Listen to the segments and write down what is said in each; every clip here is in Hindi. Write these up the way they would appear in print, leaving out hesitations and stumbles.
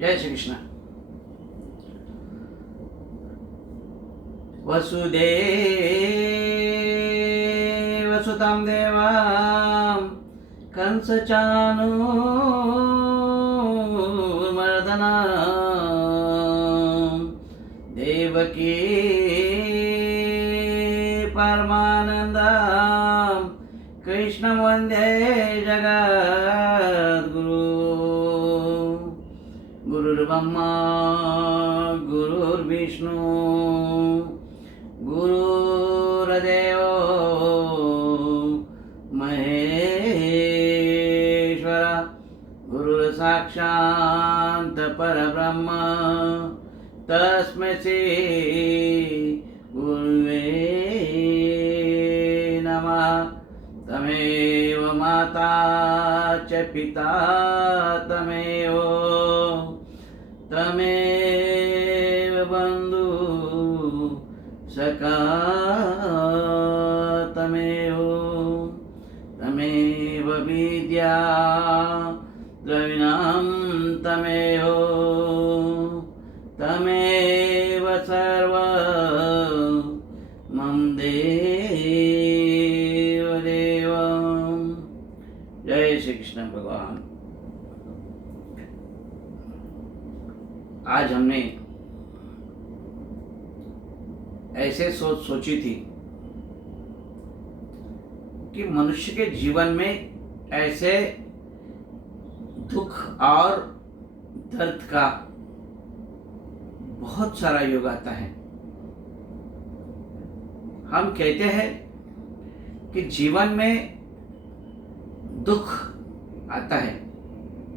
जय श्री कृष्ण। वसुदेव सुतं देवां कंस चाणूरमर्दनं देवकी परमानन्दं कृष्णं वन्दे जगद्गुरु। गुरुर्ब्रह्मा गुरुर्विष्णु गुरुर्देवो महेश्वर गुरुर्साक्षात् परब्रह्म तस्मै श्री गुरुवे नमः। तमेव माता च पिता तमेव बन्धु सखा तमेव विद्या द्रविणं तमेव सर्व मम देव देवं। जय श्री कृष्ण भगवान। आज हमने ऐसे सोची थी कि मनुष्य के जीवन में ऐसे दुख और दर्द का बहुत सारा योग आता है। हम कहते हैं कि जीवन में दुख आता है,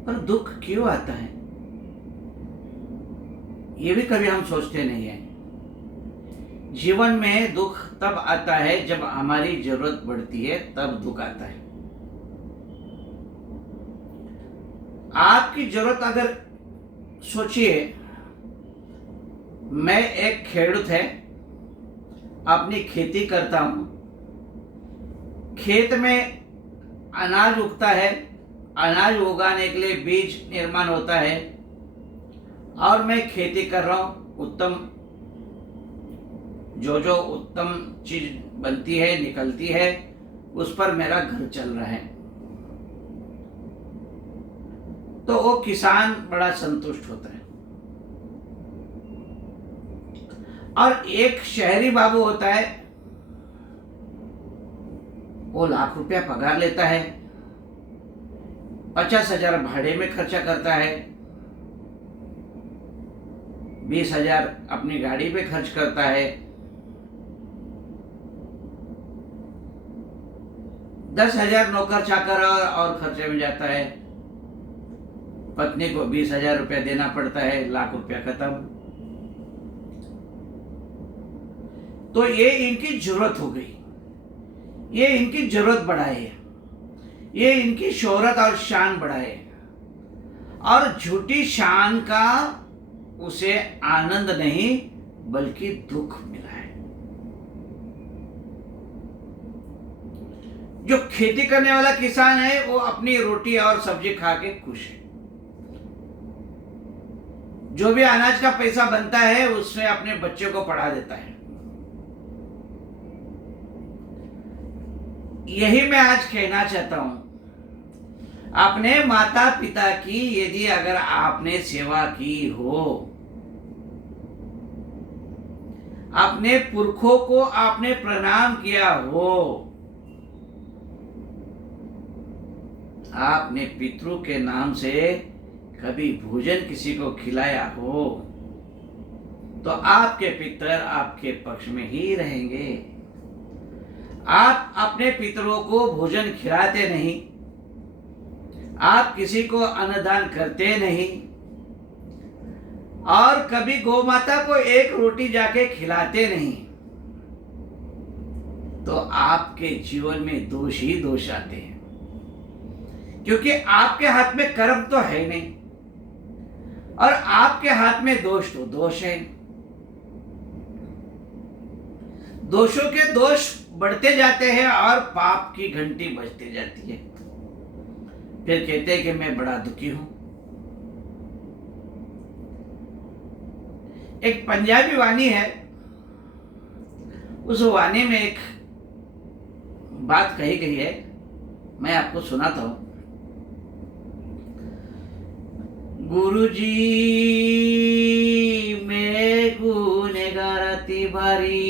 पर दुख क्यों आता है ये भी कभी हम सोचते नहीं हैं। जीवन में दुख तब आता है जब हमारी जरूरत बढ़ती है, तब दुख आता है। आपकी जरूरत अगर सोचिए, मैं एक खेडूत है, अपनी खेती करता हूं, खेत में अनाज उगता है, अनाज उगाने के लिए बीज निर्माण होता है और मैं खेती कर रहा हूं। उत्तम जो उत्तम चीज बनती है, निकलती है, उस पर मेरा घर चल रहा है, तो वो किसान बड़ा संतुष्ट होता है। और एक शहरी बाबू होता है, वो लाख रुपया पगार लेता है, 50,000 भाड़े में खर्चा करता है, 20,000 अपनी गाड़ी पे खर्च करता है, 10,000 नौकर चाकर और खर्चे में जाता है, पत्नी को 20,000 रुपया देना पड़ता है, लाख रुपया खत्म। तो ये इनकी जरूरत हो गई, ये इनकी जरूरत बढ़ाए, ये इनकी शोहरत और शान बढ़ाए, और झूठी शान का उसे आनंद नहीं बल्कि दुख मिला है। जो खेती करने वाला किसान है वो अपनी रोटी और सब्जी खा के खुश है। जो भी अनाज का पैसा बनता है उससे अपने बच्चों को पढ़ा देता है। यही मैं आज कहना चाहता हूं, अपने माता पिता की यदि अगर आपने सेवा की हो, अपने पुरखों को आपने प्रणाम किया हो, आपने पितरों के नाम से कभी भोजन किसी को खिलाया हो, तो आपके पितर आपके पक्ष में ही रहेंगे। आप अपने पितरों को भोजन खिलाते नहीं, आप किसी को अन्नदान करते नहीं, और कभी गौ माता को एक रोटी जाके खिलाते नहीं, तो आपके जीवन में दोष ही दोष आते हैं, क्योंकि आपके हाथ में कर्म तो है नहीं, और आपके हाथ में दोष तो दोष है। दोषों के दोष बढ़ते जाते हैं और पाप की घंटी बजती जाती है। फिर कहते हैं कि मैं बड़ा दुखी हूं। एक पंजाबी वाणी है, उस वाणी में एक बात कही गई है, मैं आपको सुनाता हूं। गुरुजी मैं गुनेगार अति भारी,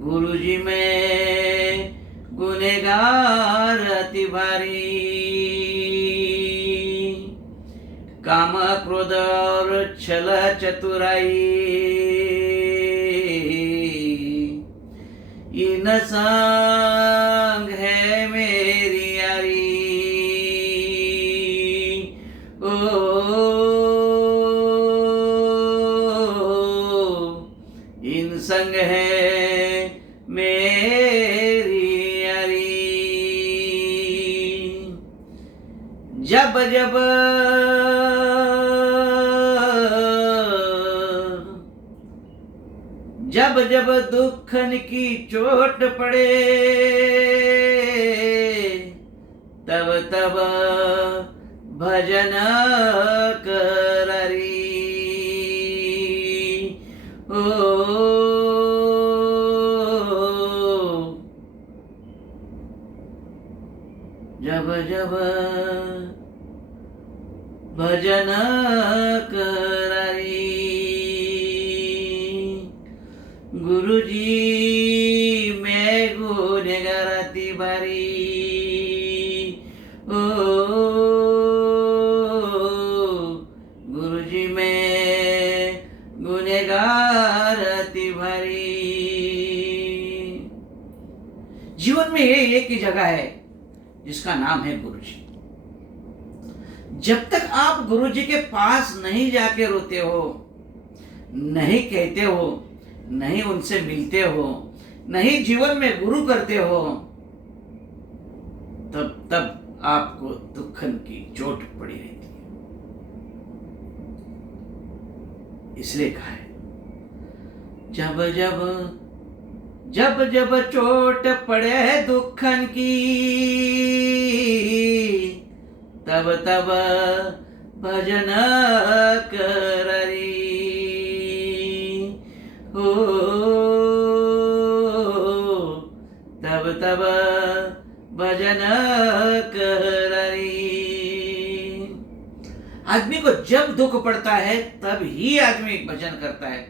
गुरुजी मैं गुनेगार अति भारी, काम क्रोध और छल चतुराई इन संग है मेरी यारी। ओ इन संग है मेरी यारी। जब जब जब जब दुखन की चोट पड़े, तब तब भजन कररी। ओ जब जब भजन कररी, गुरुजी मैं गुनेगार अति भारी। ओ गुरुजी मैं गुनेगार अति भारी। जीवन में ये एक ही जगह है जिसका नाम है गुरुजी। जब तक आप गुरुजी के पास नहीं जाके रोते हो, नहीं कहते हो, नहीं उनसे मिलते हो, नहीं जीवन में गुरु करते हो, तब आपको दुखन की चोट पड़ी रहती है। इसलिए कहा है जब जब चोट पड़े दुखन की, तब तब भजन कररी। हो तब भजन कररी। आदमी को जब दुख पड़ता है तब ही आदमी भजन करता है,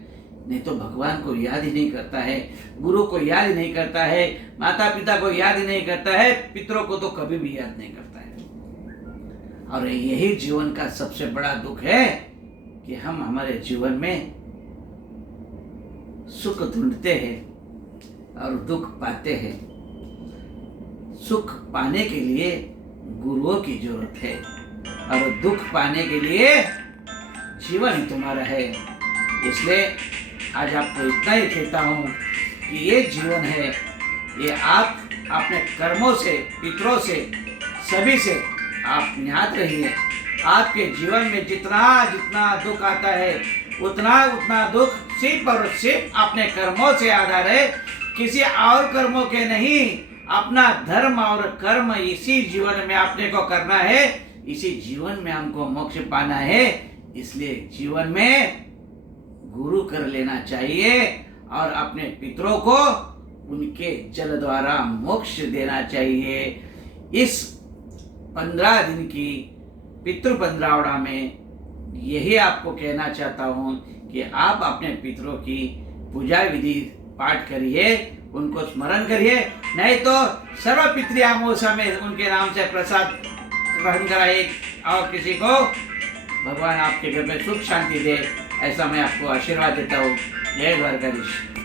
नहीं तो भगवान को याद ही नहीं करता है, गुरु को याद ही नहीं करता है, माता पिता को याद ही नहीं करता है, पितरों को तो कभी भी याद नहीं करता है। और यही जीवन का सबसे बड़ा दुख है कि हम हमारे जीवन में सुख ढूंढते हैं और दुख पाते हैं। सुख पाने के लिए गुरुओं की जरूरत है और दुख पाने के लिए जीवन ही तुम्हारा है। इसलिए आज आपको इतना ही कहता हूँ कि ये जीवन है, ये आप अपने कर्मों से, पितरों से, सभी से आप निहात रहिए। आपके जीवन में जितना जितना दुख आता है उतना उतना दुख सिर्फ और सिर्फ अपने कर्मों से आधार है, किसी और कर्मों के नहीं। अपना धर्म और कर्म इसी जीवन में आपने को करना है, इसी जीवन में हमको मोक्ष पाना है। इसलिए जीवन में गुरु कर लेना चाहिए और अपने पितरों को उनके जल द्वारा मोक्ष देना चाहिए। इस 15 दिन की पितृ पंद्रावड़ा में यही आपको कहना चाहता हूँ कि आप अपने पितरों की पूजा विधि पाठ करिए, उनको स्मरण करिए, नहीं तो सर्व पितृयामोसा में उनके नाम से प्रसाद ग्रहण कराइए और किसी को भगवान आपके घर में सुख शांति दे, ऐसा मैं आपको आशीर्वाद देता हूँ। जय द्वारकाधीश।